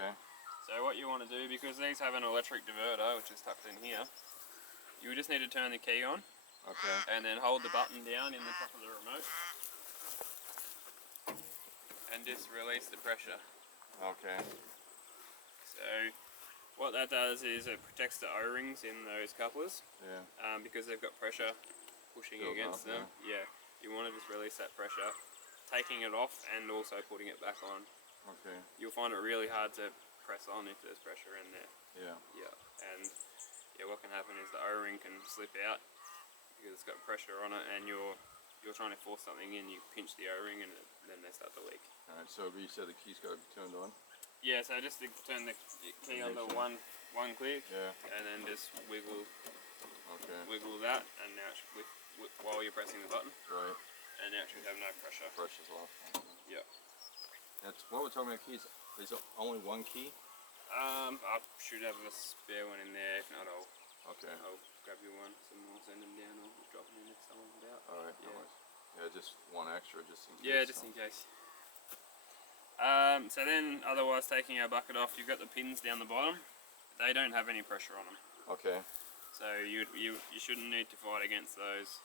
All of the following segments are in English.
Okay. So what you want to do, because these have an electric diverter, which is tucked in here, you just need to turn the key on. Okay. And then hold the button down in the top of the remote. And just release the pressure. Okay. So what that does is it protects the O-rings in those couplers. Yeah. Because they've got pressure pushing Built against up, them. Yeah. You want to just release that pressure, taking it off and also putting it back on. Okay. You'll find it really hard to press on if there's pressure in there. Yeah. Yeah. And yeah, what can happen is the O-ring can slip out because it's got pressure on it, and you're trying to force something in. You pinch the O-ring and then they start to leak. Alright, so you said the key's got to be turned on? Yeah, so just to turn the key on the one click, yeah, and then just wiggle that, and now while you're pressing the button, right, and now it should have no pressure. Pressure's off. Okay. Yeah. That's what we're talking about keys. There's only one key? I should have a spare one in there. If not, I'll grab you one. Someone will send them down, or drop them in if someone's about. Alright, yeah. Nice. Yeah, just one extra, just in case. Yeah, just in case. So then, otherwise, taking our bucket off, you've got the pins down the bottom. They don't have any pressure on them. Okay. So you shouldn't need to fight against those.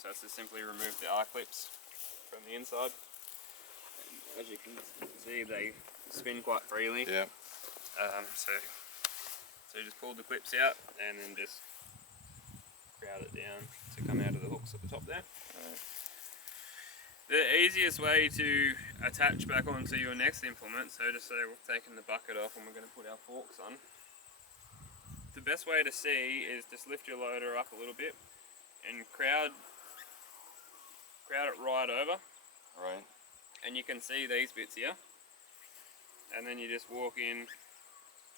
So it's to simply remove the R-clips from the inside. And as you can see, they spin quite freely. Yeah. So you just pull the clips out and then just crowd it down to come out of the hooks at the top there. Alright. The easiest way to attach back onto your next implement, so just say we've taken the bucket off and we're going to put our forks on. The best way to see is just lift your loader up a little bit and crowd it right over. Right. And you can see these bits here. And then you just walk in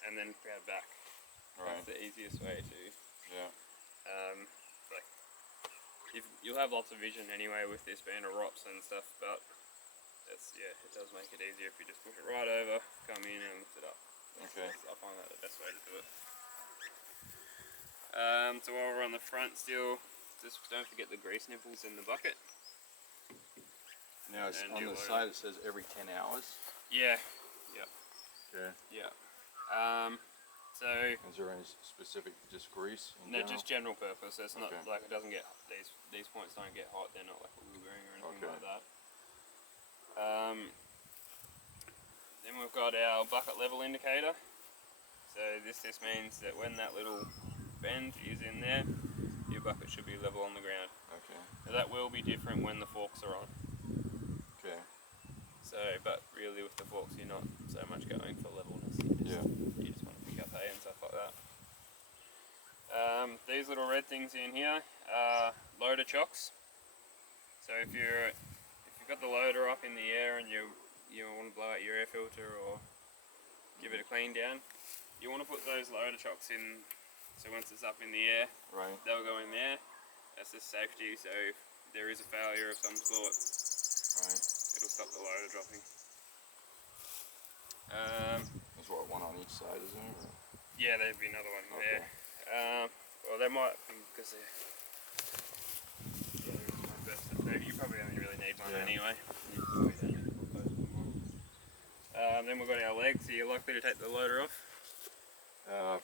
and then crowd back. Right. That's the easiest way to. Yeah. You'll have lots of vision anyway with this being a ROPS and stuff, but it does make it easier if you just push it right over, come in and lift it up. Okay. I find that the best way to do it. So while we're on the front still, just don't forget the grease nipples in the bucket. Now it's on the side it says every 10 hours? Yeah. Yep. Okay. Yeah. So is there any specific just grease in no, general? just general purpose. It's not Okay. like it doesn't get these points don't get hot. They're not like a wheel bearing or anything like that. Then we've got our bucket level indicator. So this just means that when that little bend is in there, your bucket should be level on the ground. Okay. Now that will be different when the forks are on. Okay. So, but really with the forks you're not so much going for levelness. You just want to pick up hay and stuff like that. These little red things in here are loader chocks. So if you've got the loader up in the air and you want to blow out your air filter or give it a clean down, you want to put those loader chocks in. So once it's up in the air, right, they'll go in there. That's just safety. So if there is a failure of some sort, right, it'll stop the loader dropping. There's what, one on each side, isn't there? Yeah, there'd be another one there. Well, there might be because you probably only really need one anyway. Then we've got our legs. Are you likely to take the loader off?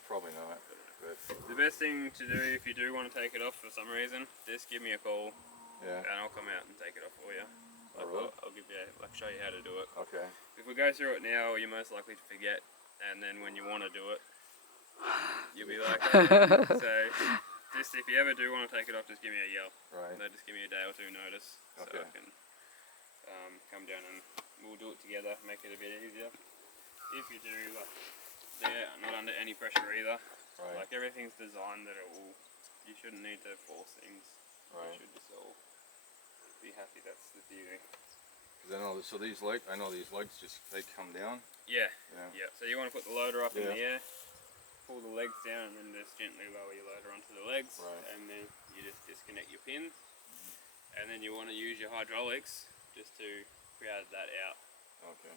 Probably not. But the best thing to do if you do want to take it off for some reason, just give me a call. Yeah. And I'll come out and take it off for you. I'll give you show you how to do it. Okay. If we go through it now, you're most likely to forget, and then when you want to do it, you'll be like, so just if you ever do want to take it off, just give me a yell. Right. So just give me a day or two notice, so I can come down and we'll do it together, make it a bit easier. If you do, they're not under any pressure either. Right. Like everything's designed that you shouldn't need to force things. Right. You should just all be happy. That's the theory. So these legs, I know these legs they come down. Yeah. So you want to put the loader up in the air, pull the legs down, and then just gently lower your loader onto the legs, and then you just disconnect your pins, and then you want to use your hydraulics just to crowd that out. Okay.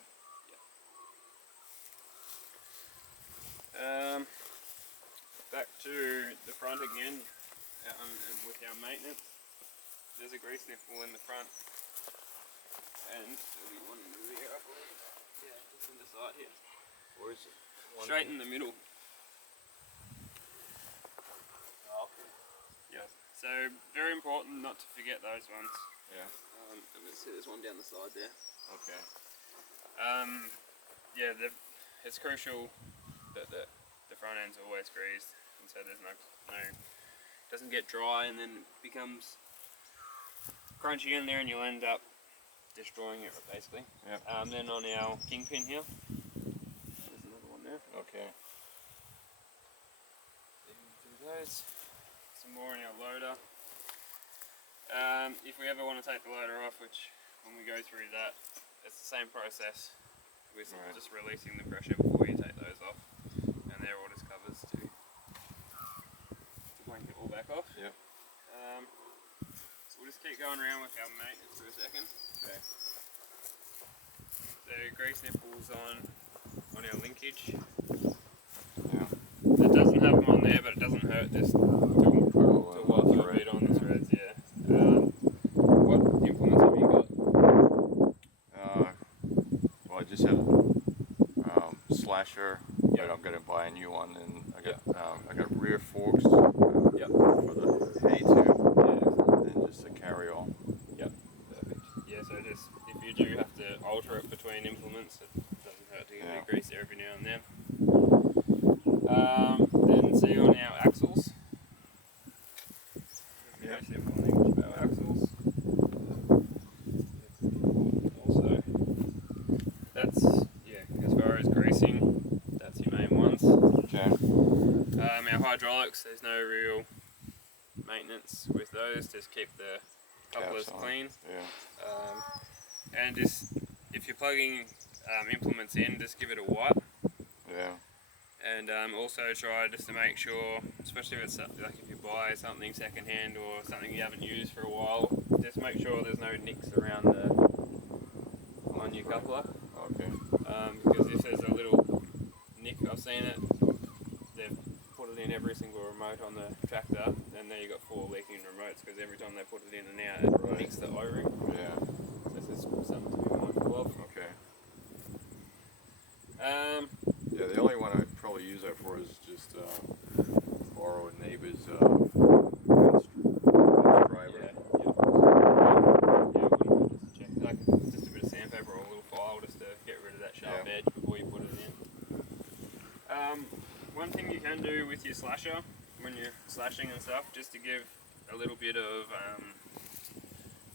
Back to the front again, with our maintenance. There's a grease nipple in the front, and do we want to move it up? Yeah, just on the side here. Where is it? Straight in the middle. Oh, okay. Yeah. So very important not to forget those ones. Yeah. Let's see, there's one down the side there. Okay. Yeah, it's crucial that the front end's always greased, and so there's no doesn't get dry and then it becomes crunchy in there, and you'll end up destroying it basically. Yep. Then on our kingpin here, there's another one there. Okay. Do those. Some more in our loader. If we ever want to take the loader off, which when we go through that, it's the same process. We're just releasing the pressure before you take those off, and they're all just covers to blank it all back off. Yep. We'll just keep going around with our maintenance for a second. Okay. So grease nipples on our linkage. Yeah. It doesn't have them on there, but it doesn't hurt just to wipe a bit on the threads. Yeah. What implements have you got? Well, I just had a slasher. Yep. But I'm gonna buy a new one, and I got Yep. I got rear forks Yep. for the hay too, Yeah. and just a carry-all. Yep. Perfect. Yeah. So just if you do have to alter it between implements, it doesn't hurt to give it a grease there every now and then. Then see on our axles. Yep. Very simple linkage of our axles. Also, that's as far as greasing, that's your main ones. Okay. Our hydraulics, there's no real maintenance with those. Just keep the couplers clean. Yeah. And just if you're plugging implements in, just give it a wipe. Yeah. And also try just to make sure, especially if it's like if you buy something secondhand or something you haven't used for a while, just make sure there's no nicks around on your coupler. Okay. Because if there's a little nick, I've seen it, they've put it in every single remote on the tractor, and then you've got 4 leaking remotes because every time they put it in and out, it nicks the O-ring. Yeah. So this is something to be mindful of. Okay. Yeah, the only one I'd probably use that for is just borrow a neighbor's fence driver. Yeah, check. Like just a bit of sandpaper or a little file just to get rid of that sharp edge before you put it in. One thing you can do with your slasher when you're slashing and stuff, just to give a little bit of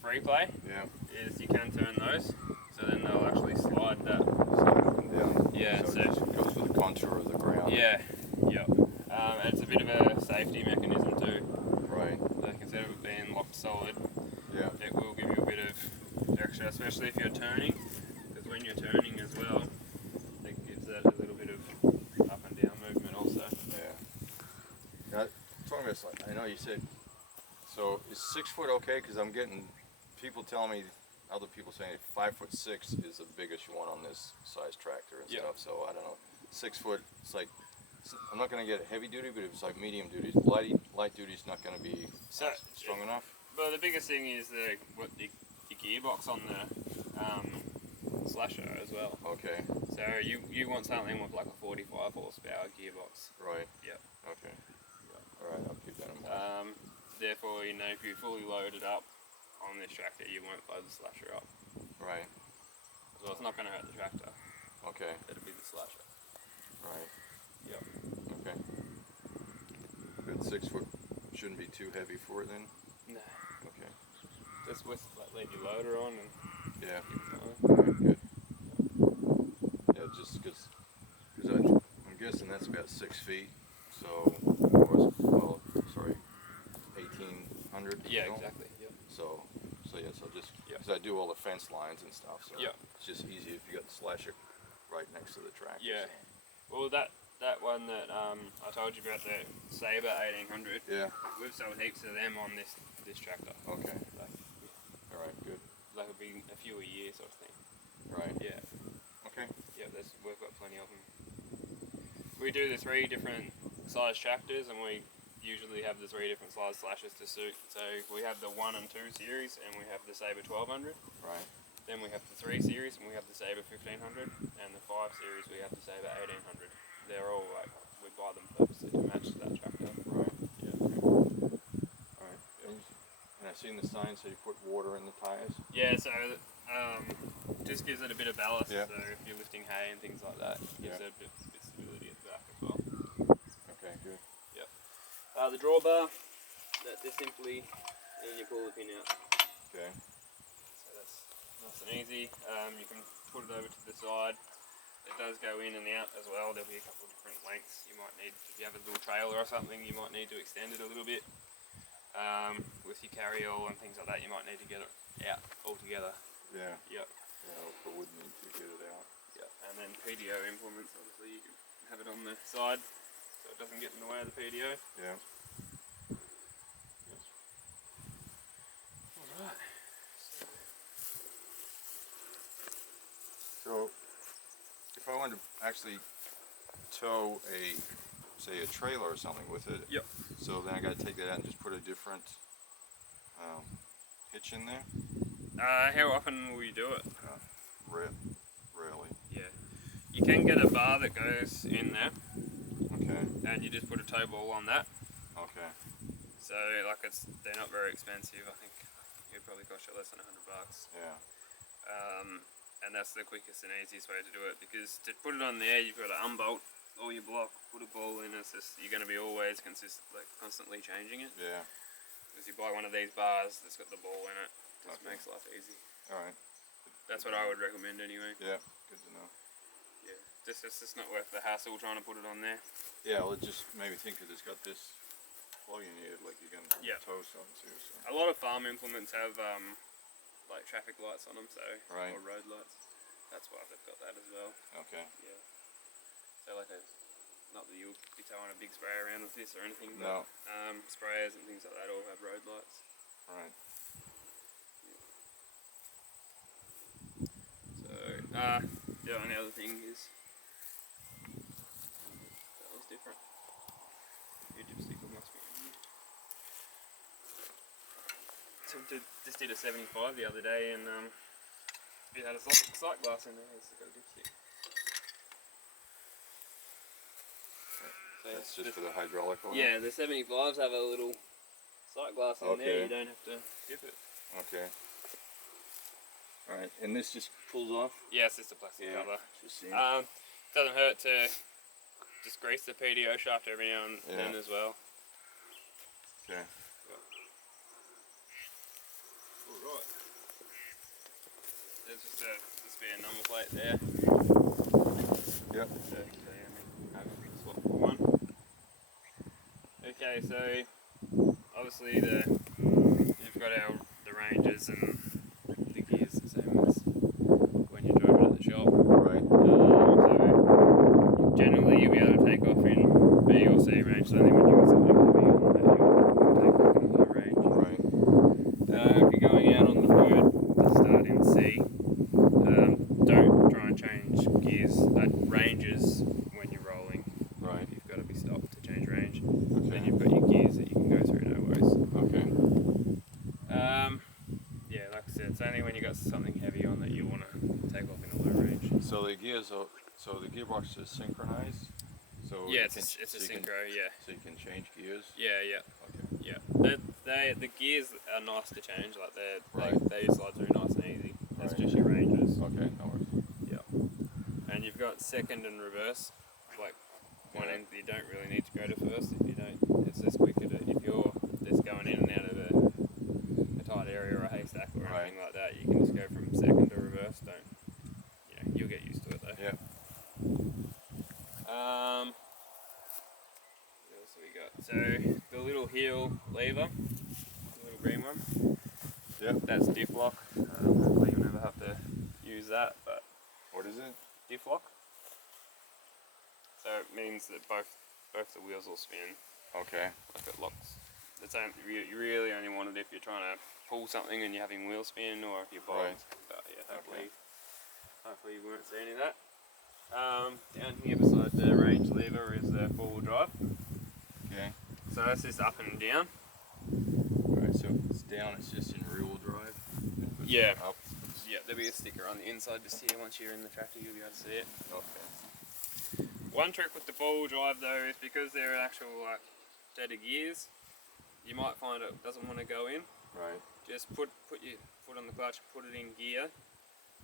free play, is you can turn those, so then they'll actually slide that. Slide up and down. Yeah, so it just goes with the contour of the ground. Yeah, and it's a bit of a safety mechanism too. Right. Like instead of it being locked solid, it will give you a bit of extra, especially if you're turning, because when you're turning as well, it gives that a little bit of up and down movement also. Yeah. Now, talking about, I know you said, so is 6 foot okay? Because I'm getting people telling me, other people saying 5'6" is the biggest you want on this size tractor and stuff. So I don't know, 6 foot. It's like I'm not going to get heavy duty, but it's like medium duty. Light duty is not going to be strong enough. But the biggest thing is the gearbox on the slasher as well. Okay. So you want something with like a 45 horsepower gearbox. Right. Yep. Okay. All right, I'll keep that in mind. Therefore, if you fully load it up on this tractor, you won't blow the slasher up. Right. So it's not going to hurt the tractor. Okay. It'll be the slasher. Right. Yep. Okay. Good. 6 foot shouldn't be too heavy for it then. No. Okay. Just with leave your loader on and yeah. keep it going. All right. Good. Yeah, just because I'm guessing that's about 6 feet. So, well, sorry, 1,800. Yeah, exactly. Yep. So just because I do all the fence lines and stuff, so it's just easy if you got the slasher right next to the tractor. Yeah. So. Well, that one that I told you about, the Sabre 1800. Yeah. We've sold heaps of them on this tractor. Okay. Like, all right. Good. Like it'll be a few a year sort of thing. Right. Yeah. Okay. Yeah, we've got plenty of them. We do the 3 different size tractors, and we usually have the 3 different size slashers to suit. So we have the 1 and 2 series, and we have the Sabre 1200. Right. Then we have the 3 Series, and we have the Sabre 1500, and the 5 Series we have the Sabre 1800. They're all like, we buy them purposely to match that tractor. Right. Yeah. Alright. And I've seen the sign say you put water in the tires. Yeah, so just gives it a bit of ballast. Yeah. So if you're lifting hay and things like that, it gives Yeah. it a bit of stability at the back as well. Okay, good. Yep. The drawbar, that just simply, and you pull the pin out. Okay. So that's nice and easy. You can put it over to the side. It does go in and out as well. There'll be a couple of different lengths you might need. If you have a little trailer or something, you might need to extend it a little bit. With your carryall and things like that, you might need to get it out altogether. Yeah. Yep. Yeah, I would need to get it out. Yep. And then PDO implements, obviously you can have it on the side so it doesn't get in the way of the PDO. Yeah. Alright. So, if I wanted to actually tow say a trailer or something with it. Yep. So then I got to take that out and just put a different hitch in there. How often will you do it? Rarely. Yeah. You can get a bar that goes in there, Okay. and you just put a tow ball on that. Okay. So like they're not very expensive. I think it'd probably cost you less than $100. Yeah. And that's the quickest and easiest way to do it, because to put it on there, you've got to unbolt all your block, put a ball in. It's just, you're going to be always constantly changing it. Yeah. Because you buy one of these bars that's got the ball in it, just makes life easy. All right. That's what I would recommend anyway. Yeah. Good to know. Yeah. It's just not worth the hassle trying to put it on there. Yeah. Well, it just made me think that it's got this plug in here, like you can tow something too. So. A lot of farm implements have like traffic lights on them, so Right. or road lights. That's why they've got that as well. Okay. Yeah. So like not that you'll be towing a big sprayer around with this or anything, No. but sprayers and things like that all have road lights. Right. So the only other thing is that was different. Your dipstick must be in here. So just did a 75 the other day, and it had a sight glass in there. It's got a dipstick. So That's just for the hydraulic oil? Yeah, the 75s have a little sight glass in there. You don't have to dip it. Okay. Alright, and this just pulls off? Yeah, it's just a plastic cover. Just seeing. Doesn't hurt to just grease the PDO shaft every now and then as well. Okay. Alright. There's just a spare number plate there. Yep. So swap for one. Okay, so obviously you've got the ranges and the gears the same as when you drove it at the shop. Right. So generally you'll be able to take off in B or C range, so only when you got something heavy on that you'll take off in a low range. Right. If you're going out on the road to start in C, don't try and change gears at ranges when you're rolling. Right. You've got to be stopped to change range. Okay. Then you've got your gears that you can go through, no worries. Okay. Yeah, like I said, it's only when you got something heavy on that you want to take off in a low range. So the gears, so the gearbox is synchronized? So Yeah, you it's can- a so you can- synchro, yeah. So you can change gears? Yeah, yeah, Okay. yeah. The gears are nice to change, like they slide through nice and easy. That's Right. just your ranges. Okay, no worries. Yeah. And you've got second and reverse. Like one end, you don't really need to go to first if you don't. It's just quicker to, if you're just going in and out of a tight area or a haystack or anything like that, you can just go from second to reverse. You'll get used to it though. Yeah. What else have we got? So the little heel lever, the little green one. Yep. That's diff lock. Hopefully you'll never have to use that, but What is it? diff lock. So it means that both the wheels will spin. Okay. Like it locks. You really only want it if you're trying to pull something and you're having wheel spin, or if you're bogged. Right. But yeah, hopefully you won't see any of that. Down here beside the range lever is the four-wheel drive. Okay. So that's just up and down. Alright, so if it's down, it's just in rear wheel drive? If it's Yeah. Up, it's Yeah, there'll be a sticker on the inside just here. Once you're in the tractor, you'll be able to see it. Okay. One trick with the four-wheel drive though is because they're actual like steady gears, you might find it doesn't want to go in. Right. Just put your foot on the clutch, put it in gear,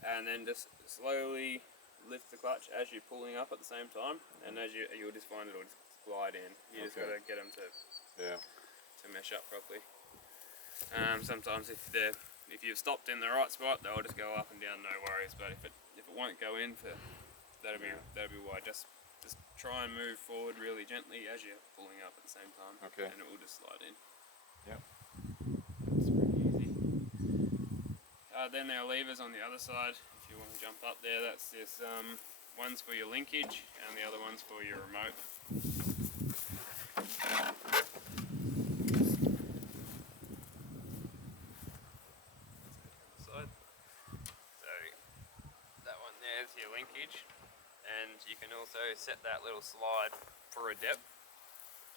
and then just slowly lift the clutch as you're pulling up at the same time, and as you'll just find it'll just glide in. You just got to get them to mesh up properly. Sometimes if you've stopped in the right spot, they'll just go up and down, no worries. But if it won't go in, that'll be why. Just try and move forward really gently as you're pulling up at the same time, and it will just slide in. Yep. It's pretty easy. Then there are levers on the other side. If you want to jump up there, that's this. One's for your linkage, and the other one's for your remote. Side. So that one there's your linkage, and you can also set that little slide for a depth.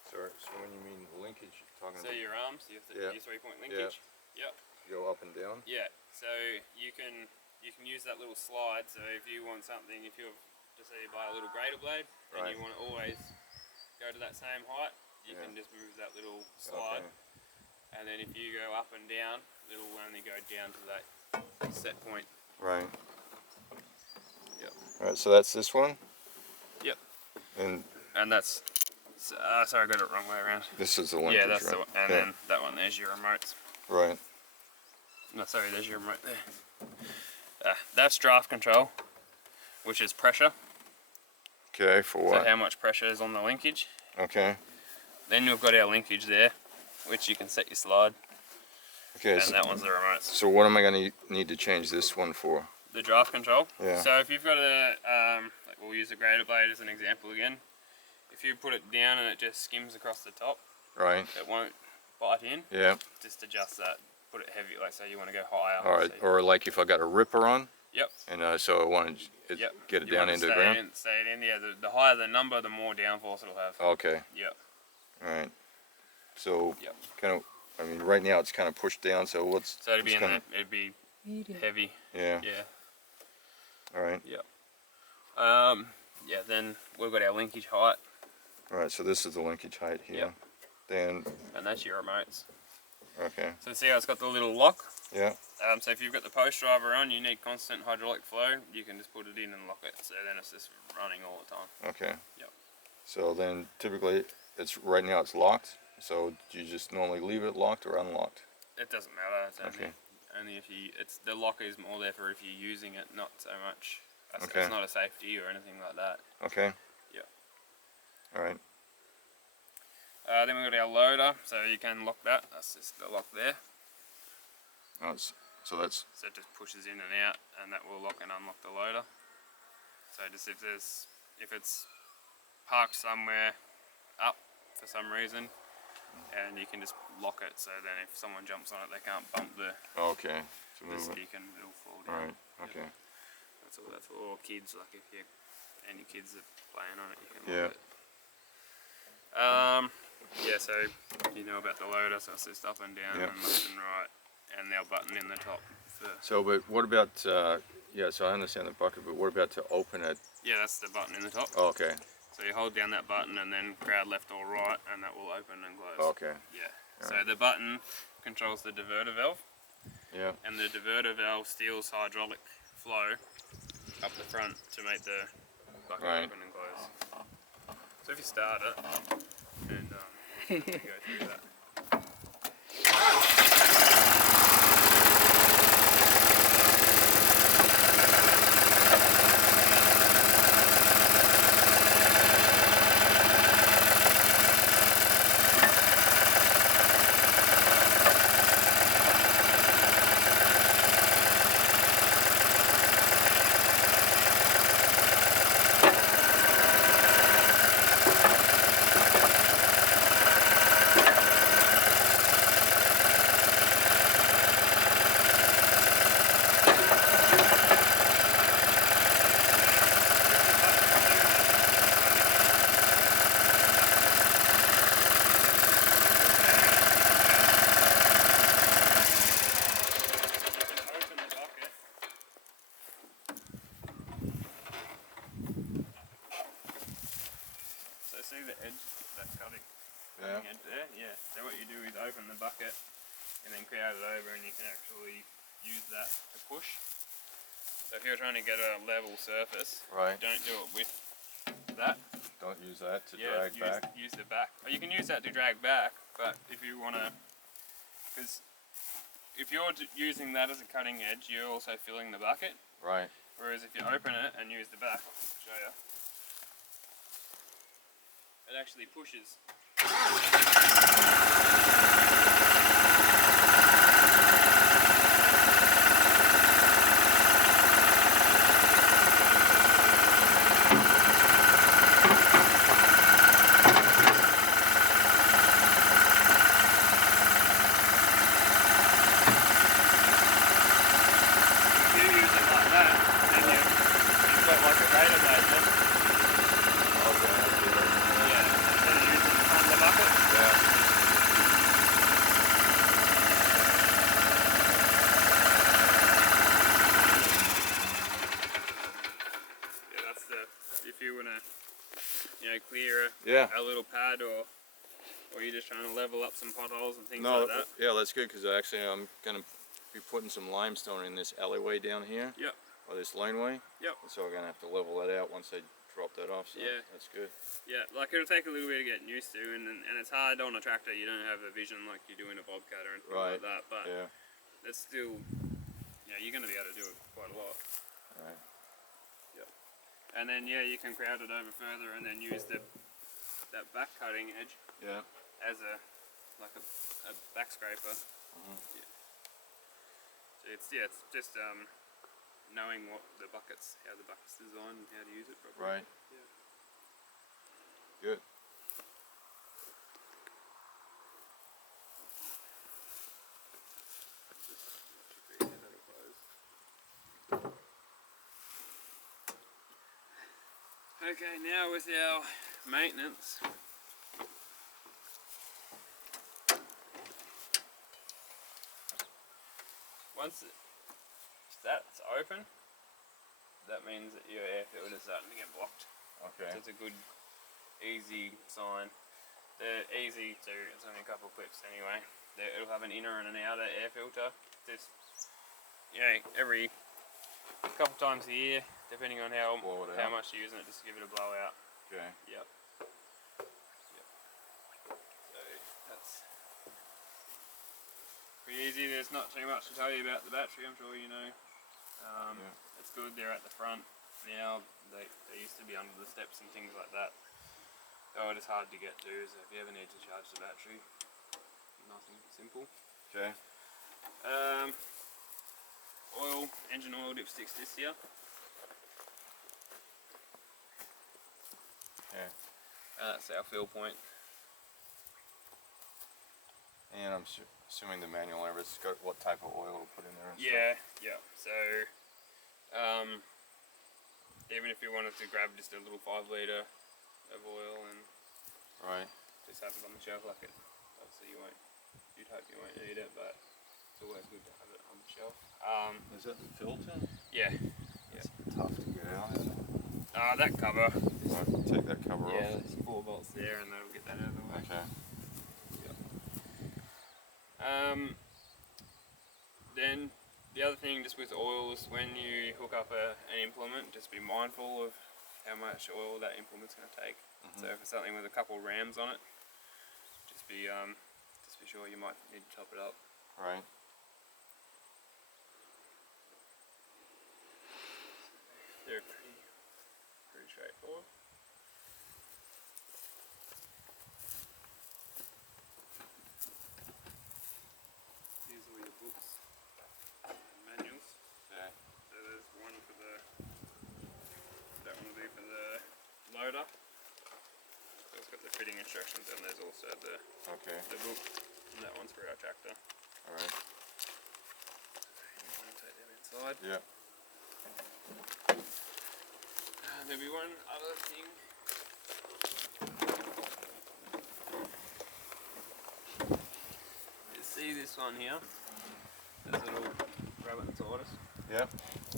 Sorry, so when you mean linkage, you're talking So about your arms, your 3-point linkage. Yep. go up and down? Yeah. So you can use that little slide. So if you want something, if you're just say you buy a little grater blade and you want to always go to that same height, you can just move that little slide. And then if you go up and down, it'll only go down to that set point. Right. Yep. Alright, so that's this one? Yep. And that's, sorry, I got it wrong way around. this is the linkage, Yeah, that's right? the one. And then that one, there's your remotes. Right. No, sorry, there's your remote there. That's draft control, which is pressure. Okay, for what? So how much pressure is on the linkage. Okay. Then we've got our linkage there, which you can set your slide. Okay. And that one's the remotes. So what am I going to need to change this one for? The draft control. Yeah. So if you've got a, like we'll use a grater blade as an example again. If you put it down and it just skims across the top, Right. it won't bite in. Yeah. Just adjust that. Put it heavy, like say you want to go higher. Alright, So or like if I got a ripper on? Yep. And so I want to get it down into the ground? Stay it in. Yeah, the higher the number, the more downforce it'll have. Okay. Yep. Alright. So, kind of, I mean, right now it's kind of pushed down, so what's... So it'd be it'd be heavy. Yeah. Yeah. Alright. Yep. Yeah, then we've got our linkage height. Alright, so this is the linkage height here. Yep. Then, And that's your remotes. okay. So see how it's got the little lock? Yeah. So if you've got the post driver on, you need constant hydraulic flow. You can just put it in and lock it. So then it's just running all the time. Okay. Yep. So then typically right now it's locked. So do you just normally leave it locked or unlocked? It doesn't matter. It's Okay. only if you. The lock is more there for if you're using it, not so much. Okay. It's not a safety or anything like that. Okay. Yeah. Alright. Then we've got our loader, so you can lock that. That's just the lock there. Oh, so that's... So it just pushes in and out, and that will lock and unlock the loader. So just if it's parked somewhere up for some reason, and you can just lock it. So then if someone jumps on it, they can't bump the Okay. To move it. stick and it'll fall down. Alright. Okay. That's all. That's for all kids. Like if any kids are playing on it, you can Yeah. lock it. Yeah, so you know about the loader, so it's just up and down and left and right, and our button in the top. So, but what about, yeah, so I understand the bucket, but what about to open it? Yeah, that's the button in the top. Oh, okay. So you hold down that button and then crowd left or right, and that will open and close. Okay. Yeah. So the button controls the diverter valve. Yeah. And the diverter valve steals hydraulic flow up the front to make the bucket open and close. So if you start it, and you go through that. edge, that cutting Yeah. edge there. Yeah. So what you do is open the bucket and then crowd it over, and you can actually use that to push. So if you're trying to get a level surface, Right. don't do it with that. Don't use that to drag back. Use the back. Or you can use that to drag back, but if you want to, because if you're using that as a cutting edge, you're also filling the bucket. Right. Whereas if you open it and use the back, I'll show you, it actually pushes. Clear a little pad, or you're just trying to level up some potholes and things like that. Yeah, that's good, because actually I'm going to be putting some limestone in this alleyway down here. Yep. Or this laneway. Yep. So we're going to have to level that out once they drop that off. So yeah. That's good. Yeah, like it'll take a little bit of getting used to, and it's hard on a tractor. You don't have a vision like you do in a bobcat or anything like that. But it's still, you're going to be able to do it quite a lot. Right. And then you can crowd it over further, and then use that back cutting edge as a back scraper. Mm-hmm. Yeah. So it's just knowing how the bucket's designed and how to use it properly. Right. Yeah. Good. Okay, now with our maintenance. Once that's open, that means that your air filter is starting to get blocked. Okay. So it's a good, easy sign. They're easy to, it's only a couple of clips anyway. It'll have an inner and an outer air filter. Just, every couple times a year, depending on how much you're using it, just give it a blowout. Okay. Yep. So that's pretty easy. There's not too much to tell you about the battery, I'm sure you know. It's good, they're at the front now. They used to be under the steps and things like that. So it is hard to get to, so if you ever need to charge the battery, nice and simple. Okay. Oil, engine oil dipsticks this here. Yeah. That's our fill point. And I'm assuming the manual has got what type of oil to put in there and Yeah. So, even if you wanted to grab just a little 5 litre of oil and just have it on the shelf, like it, obviously you'd hope you won't need it, but it's always good to have it on the shelf. Is that the filter? Yeah. It's tough to get out, isn't it? That cover. Take that cover off. Yeah, there's 4 bolts there, and that'll get that out of the way. Okay. Then the other thing, just with oils, when you hook up an implement, just be mindful of how much oil that implement's going to take. So if it's something with a couple rams on it, just be sure you might need to top it up. Right. They're pretty straightforward. Here's all your books and manuals. Yeah. So there's one for that one will be for the loader. So it's got the fitting instructions, and there's also the book, and that one's for our tractor. Alright. Take them inside. Yeah. There'll be one other thing. You see this one here? This little rabbit and tortoise? Yep.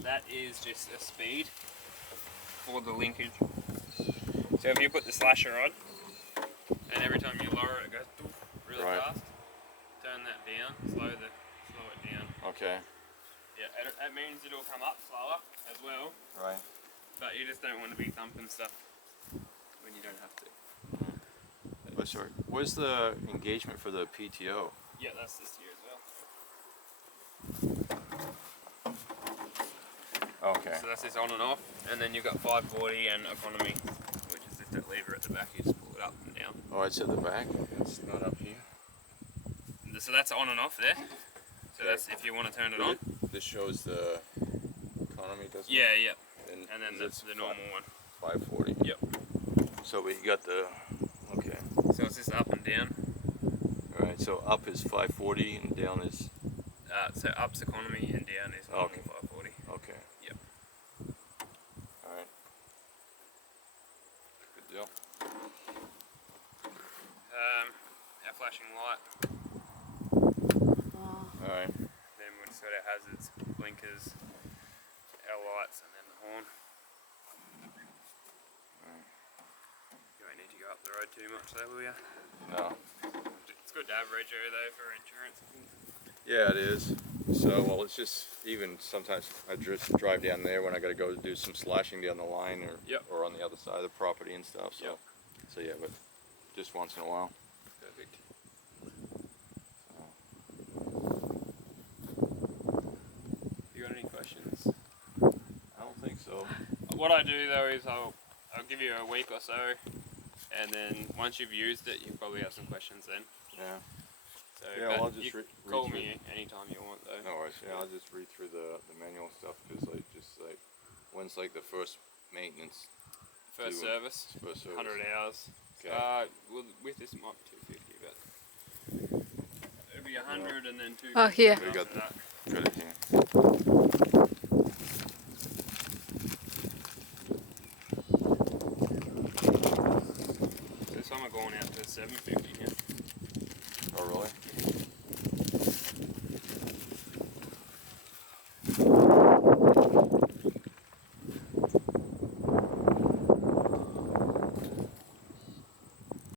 That is just a speed for the linkage. So if you put the slasher on, and every time you lower it, it goes doof, really Right. fast. Turn that down, slow it down. Okay. Yeah, it means it'll come up slower as well, Right. but you just don't want to be thumping stuff when you don't have to. Oh, sorry. Where's the engagement for the PTO? Yeah, that's this year as well. Okay. So that's this on and off, and then you've got 540 and economy, which is just that lever at the back, you just pull it up and down. Oh, it's at the back. It's not up here. So that's on and off there. So that's if you want to turn it on. This shows the economy, doesn't it? Yeah, yeah. And And then that's the normal one. 540. Yep. So we got the. Okay. So it's just up and down. All right. So up is 540 and down is. So up's economy and down is normal Okay. 540. Okay. Yep. All right. Good deal. Our flashing light. All right. Then we've just got our hazards, blinkers, our lights, and then the horn. You won't need to go up the road too much though, will you? No. It's good to have rego though for insurance. Yeah, it is. So, well, it's just even sometimes I just drive down there when I got to go do some slashing down the line or Yep. or on the other side of the property and stuff. So, Yep. so yeah, but just once in a while. Perfect. You got any questions? I don't think so. What I do though is I'll give you a week or so, and then once you've used it, you'll probably have some questions then. Yeah. So Yeah, but well, I'll just you read call through. me anytime you want though. No worries. Yeah, I'll just read through the manual stuff because when's like the first maintenance? First do- service, First service. 100 hours. Okay. Well, with this it might be 250, but it'll be 100 and then 250. Oh, here. We got after that. Got it here. So some are going out to 750.